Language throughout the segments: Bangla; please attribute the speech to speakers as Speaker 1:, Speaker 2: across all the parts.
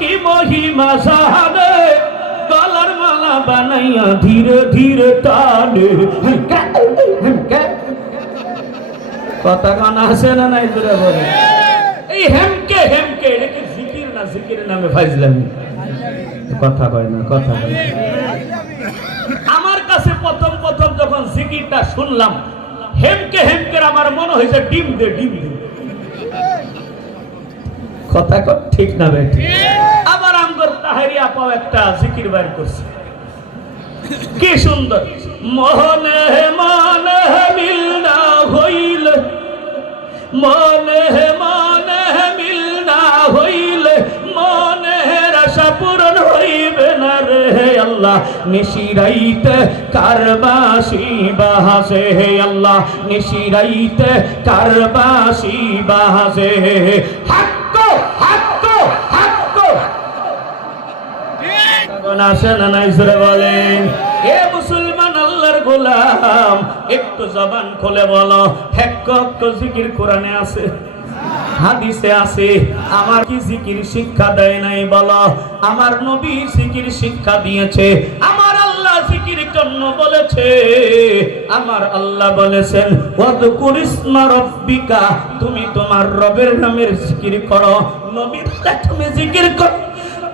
Speaker 1: কি মহিমা সাহাবে? গলার মালা বানাইয়া ধীরে ধীরে টানে। হেমকা, হেমকা। কথা গান আসে না নাই তোরা বলে এই হেমকে হেমকে এটা কি জিকির না জিকির নামে ফাইজলামি? কথা কয় না কথা কয় আমার কাছে প্রথম প্রথম যখন জিকিরটা শুনলাম হেমকে হেমকের আমার মনে হয়েছে ডিম দে ডিম দে। কথা ঠিক না বে আবার আমগর তাহেরি আপাও একটা জিকির বাইর করছে। কি সুন্দর। মনে মনে মিল না হইল। মনে মনে মিল না হইল। মনে আশা পূরণ হইবে না রে আল্লাহ। নিশিরাইতে কারবাসি বাহাসে হে আল্লাহ। নিশিরাইতে কারবাসি বাহাসে হাক্ক হাক্ক হাক্ক তখন একটু জবান বলো জিকির কোরআনে আছে? হাদিসে আছে, আমার কি জিকির শিক্ষা দেয় নাই বলো? আমার নবী জিকির শিক্ষা দিয়েছে, আমার আল্লাহ জিকির জন্য বলেছে, আমার আল্লাহ বলেছেন তুমি তোমার রবের নামের জিকির করো নবী তুমি জিকির করো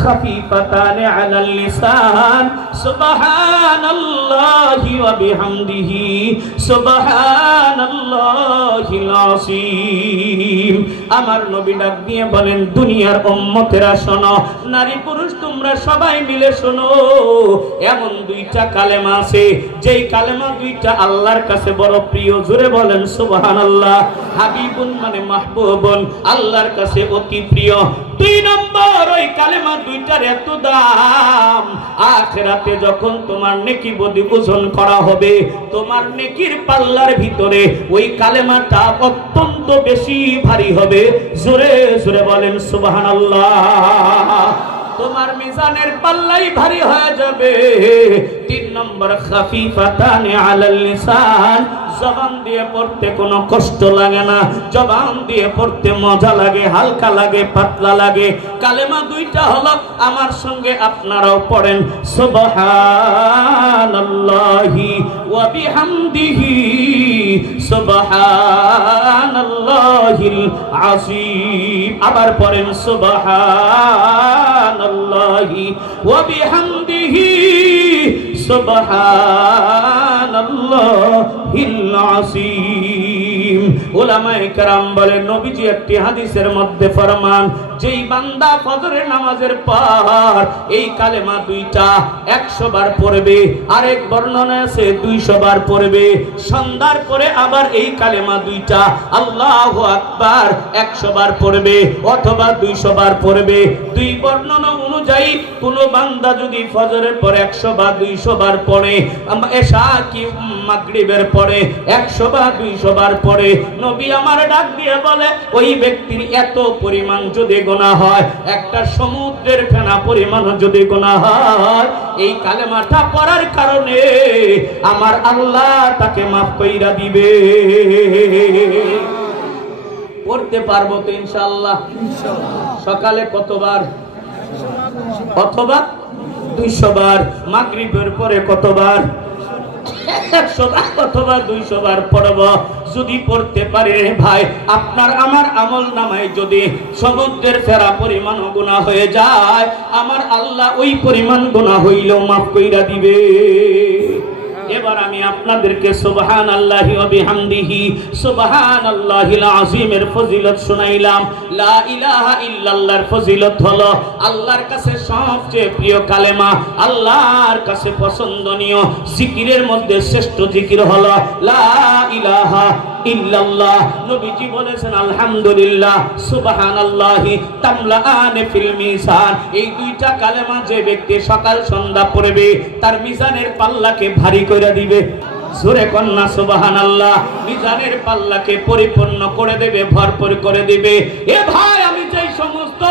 Speaker 1: খাফিফাতানে আলাল লিসান সুবহানাল্লাহি ওয়া বিহামদিহি সুবহানাল্লাহিল আসীম আমার নবী ডাক দিয়ে বলেন, দুনিয়ার উম্মতেরা শোনো, নারী পুরুষ তোমরা সবাই মিলে শোনো। এমন দুইটা কালেমা আছে, যেই কালেমা দুইটা আল্লাহর কাছে বড় প্রিয়। জোরে বলেন, সুবহানাল্লাহ। হাবিবুন মানে মাহবুবুন, আল্লাহর কাছে অতি প্রিয়। দুই নম্বর ওই কালেমা দুইটার এত দাম। আখেরাতে যখন তোমার নেকি বদিভূষণ করা হবে, তোমার নেকির পাল্লার ভিতরে ওই কালেমাটা অত্যন্ত বেশি ভারী হবে। জোরে জোরে বলেন, সুবহানাল্লাহ। তোমার মিজানের পাল্লাই ভারী হয়ে যাবে। তিন নম্বর খাফিফাতানে আলাল লিসান। জবান দিয়ে পড়তে কোনো কষ্ট লাগে না। জবান দিয়ে পড়তে মজা লাগে, হালকা লাগে, পাতলা লাগে। কালেমা দুইটা হলো, আমার সঙ্গে আপনারাও পড়েন। সুবহানাল্লাহি ওয়া বিহামদিহি। সুবহানাল্লাহিল আসীম আবার পড়েন সুবহানাল্লাহি ওয়া سبحان الله العظيم উলামায়ে কেরাম বলেন নবীজি একটি হাদিসের মধ্যে ফরমান যেই বান্দা ফজরের নামাজের পর এই কালেমা দুইটা একশো বার পড়বে, আরেক বর্ণনা আছে দুইশো বার পড়বে। সন্ধ্যার পরে আবার এই কালেমা দুইটা আল্লাহ আকবার একশো বার পড়বে অথবা দুইশো বার পড়বে। দুই বর্ণনা অনুযায়ী কোন বান্দা যদি ফজরের পরে একশো বা দুইশো বার পড়ে এশা কি মাগরিবের পরে একশো বা দুইশো বার পড়ে, নবী আমার ডাক দিয়ে বলে, ওই ব্যক্তির এত পরিমাণ যদি গোনা হয়, একটা সমুদ্রের ফেনা পরিমাণ যদি গোনা হয়, এই কালেমাটা পড়ার কারণে আমার আল্লাহ তাকে মাফ কইরা দিবে। পড়তে পারব তো ইনশাআল্লাহ। সকালে কতবার? অথবা দুইশো বার মাগরিবের পরে কতবার? একশো বার, অথবা দুইশো বার পড়ব। যদি পড়তে পারে ভাই, আপনার আমার আমল নামায় যদি সমুদ্রের ফেরা পরিমাণ গুণা হয়ে যায়, আমার আল্লাহ ওই পরিমাণ গুণা হইলেও মাফ কইরা দিবে। এবার আমি আপনাদেরকে সুবহান আল্লাহি ওয়া বিহামদিহি সুবহান আল্লাহিল আজিমের ফজিলত শুনাইলাম। লা ইলাহা ইল্লাল্লাহর ফজিলত হলো আল্লাহর কাছে সবচেয়ে প্রিয় কালেমা, আল্লাহর কাছে পছন্দনীয়, জিকিরের মধ্যে শ্রেষ্ঠ জিকির হলো লা ইলাহা ইল্লাল্লাহ। নবীজি বলেছেন, আলহামদুলিল্লাহ, সুবহানাল্লাহি ফিল মিজান। এই দুইটা কালেমা যে ব্যক্তি সকাল সন্ধ্যা পড়বে, তার মিজানের পাল্লাকে ভারী করে দিবে। জোরে কন্যা মিজানের পাল্লাকে পরিপূর্ণ করে দেবে, ভরপুর করে দেবে। এ ভাই, আমি যেই সমস্ত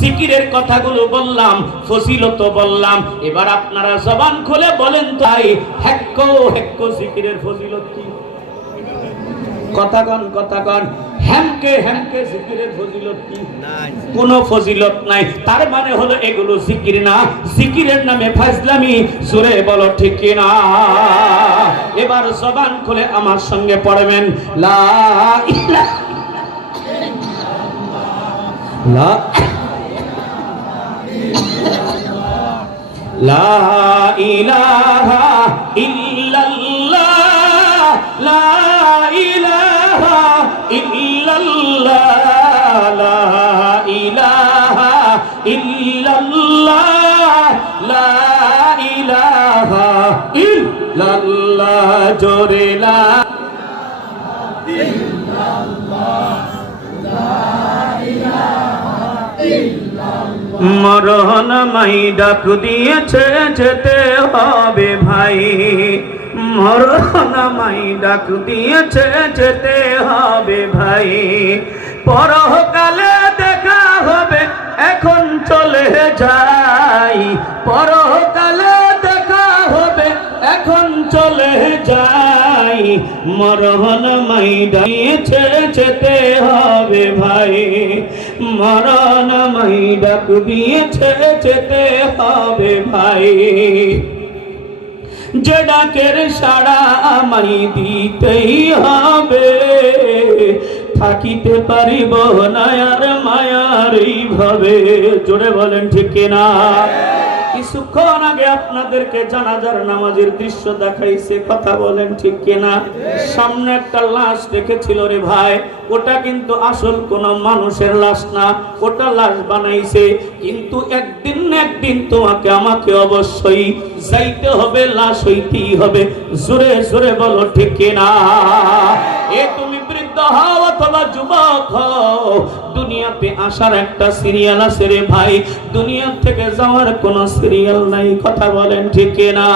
Speaker 1: জিকিরের কথাগুলো বললাম, ফজিলত বললাম, এবার আপনারা জবান খুলে বলেন তাই হেক্ক হেক্ক জিকিরের ফজিলত কি? কথা কন কথা কন হ্যামকে হ্যামকে জিকিরের ফজিলত কি? কোনো ফজিলত নাই। তার মানে হলো এগুলো জিকির না। জিকিরের নামে ফাজলামি। জোরে বলো ঠিক না? এবার জবান খুলে আমার সঙ্গে পড়বেন। লা লা লা ইলাহা ইল্লাল্লাহ। ইল্লাল্লাহ জোরে লা মরণ মাই ডাক দিয়েছে যেতে হবে ভাই। মরণ মাই ডাক দিয়েছে যেতে হবে ভাই। পরকালে দেখা হবে, এখন চলে যাই। পরকালে যাই মরণ মাই দিয়েছে যেতে হবে ভাই। মরণ মাই ডাক দিয়েছে যেতে হবে ভাই। যে ডাকের সাড়া আমায় দিতেই হবে। থাকিতে পারিব না আর মায়ার এইভাবে জোরে বলেন ঠিক কিনা? কিছুক্ষণ আগে আপনাদেরকে জানাজার নামাজের দৃশ্য দেখাইছে, কথা বলেন ঠিক কিনা? সামনে একটা লাশ রেখেছিল রে ভাই, ওটা কিন্তু আসল কোন মানুষের লাশ না, ওটা লাশ বানাইছে, কিন্তু একদিন একদিন তোমাকে, আমাকে অবশ্যই যাইতে হবে, লাশ হইতেই হবে। জোরে জোরে বলো ঠিক কিনা? এ তুমি বৃদ্ধ হও অথবা যুবক দুনিয়াতে আসার একটা সিরিয়াল আছে রে ভাই। দুনিয়া থেকে যাওয়ার কোন সিরিয়াল নাই, কথা বলেন ঠিক না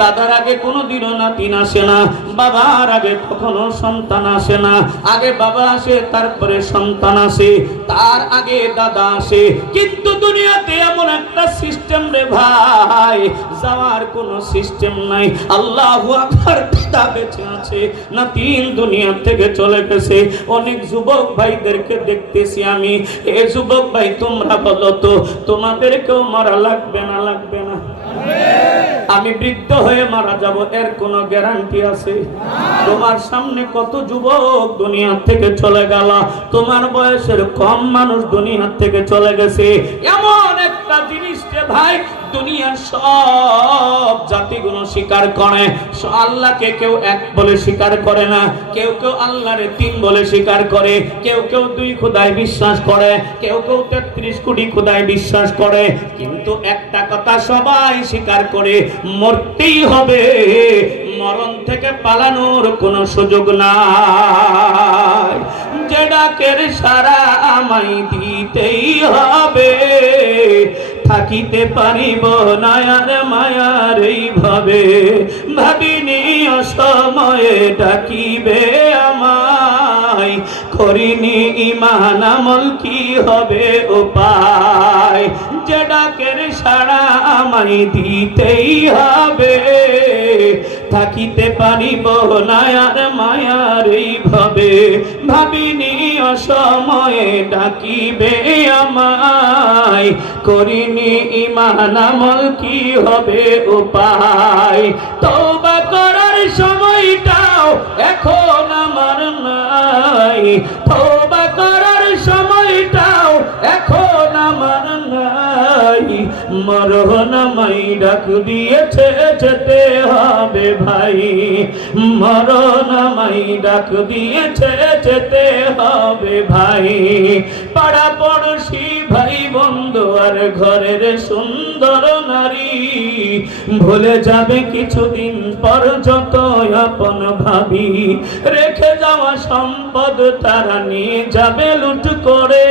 Speaker 1: দাদার আগে কোনো দিনও নাতিন আসে না, বাবার আগে কখনো সন্তান আসে না। আগে বাবা আসে, তারপরে সন্তান আসে, তার আগে দাদা আসে। কিন্তু দুনিয়াতে এমন একটা সিস্টেম রে ভাই, যাওয়ার কোনো সিস্টেম নাই। আল্লাহ আকবার দাদা বেঁচে আছে না তিন দুনিয়া থেকে চলে গেছে। অনেক যুবক ভাইদেরকে দেখতেছি আমি, এ যুবক ভাই, তোমরা বলো তো, তোমাদেরকেও মারা লাগবে না লাগবে না? আমি বৃদ্ধ হয়ে মারা যাব, এর কোনো গ্যারান্টি আছে? তোমার সামনে কত যুবক দুনিয়া থেকে চলে গেল? তোমার বয়সের কম মানুষ দুনিয়া থেকে চলে গেছে। এমন একটা জিনিস যে ভাই দুনিয়ার সব জাতিগুলো স্বীকার করে। আল্লাহকে কেউ এক বলে স্বীকার করে না। কেউ কেউ আল্লাহরে তিন বলে স্বীকার করে। কেউ কেউ দুই খোদায় বিশ্বাস করে। কেউ কেউ তেত্রিশ কোটি খোদায় বিশ্বাস করে। কিন্তু একটা কথা সবাই স্বীকার করে, মরতেই হবে। মরণ থেকে পালানোর কোনো সুযোগ নাই। যে ডাকের সারা আমায় দিতেই হবে। থাকিতে পারিব না আর মায়ার এইভাবে ভাবিনি অসময়ে ডাকিবে আমায়। করিনি ইমান আমল কি হবে উপায়? যে ডাকের সারা আমায় দিতেই হবে। থাকিতে পারিব না আর মায়ার এইভাবে ভাবিনি অসময়ে ডাকিবে আমায়। করিনি ইমান আমল, কি হবে উপায়? তওবা করার সময়টাও এখন আমার নাই। মরণ মাই ডাক দিয়েছে, যেতে হবে ভাই। মরণ মাই ডাক দিয়েছে, যেতে হবে ভাই। পাড়া পড়শি ভাই বন্ধু আর ঘরের সুন্দর নারী। ভুলে যাবে কিছুদিন পর যত আপন ভাবি, রেখে যাওয়া সম্পদ তারা নিয়ে যাবে লুট করে।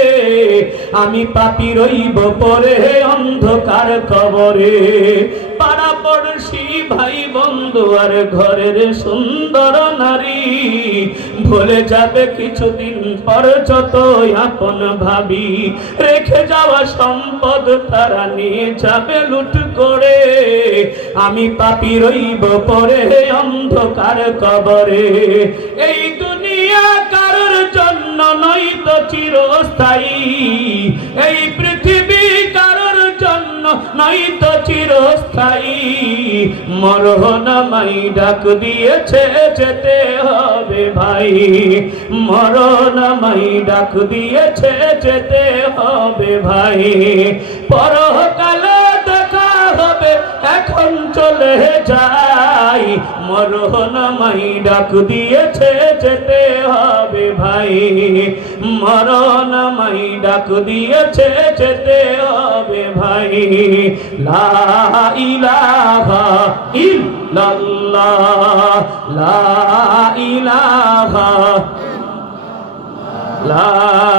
Speaker 1: আমি পাপি রইব পরে অন্ধকার কবরে। পাড়া পড়শি, ভাই, বন্ধু আর ঘরের সুন্দর নারী, ভুলে যাবে কিছুদিন পর যত আপন ভাবি, রেখে যাওয়া সম্পদ তারা নিয়ে যাবে লুট করে। আমি পাপি রইব পরে অন্ধকার কবরে। এই দুনিয়া কারোর জন্য নই তো চিরস্থায়ী। এই পৃথিবী কারোর জন্য নই তো চিরস্থায়ী। মরহন মাই ডাক দিয়েছে যেতে হবে ভাই। মরণ মাই ডাক দিয়েছে যেতে হবে ভাই। পরকালে এখন চলে যাই। মরহন মাই ডাক দিয়েছে, যেতে হবে ভাই। মরণ মাই ডাক দিয়েছে, যেতে হবে ভাই। লা ইলাহা ইল্লাল্লাহ। লা লা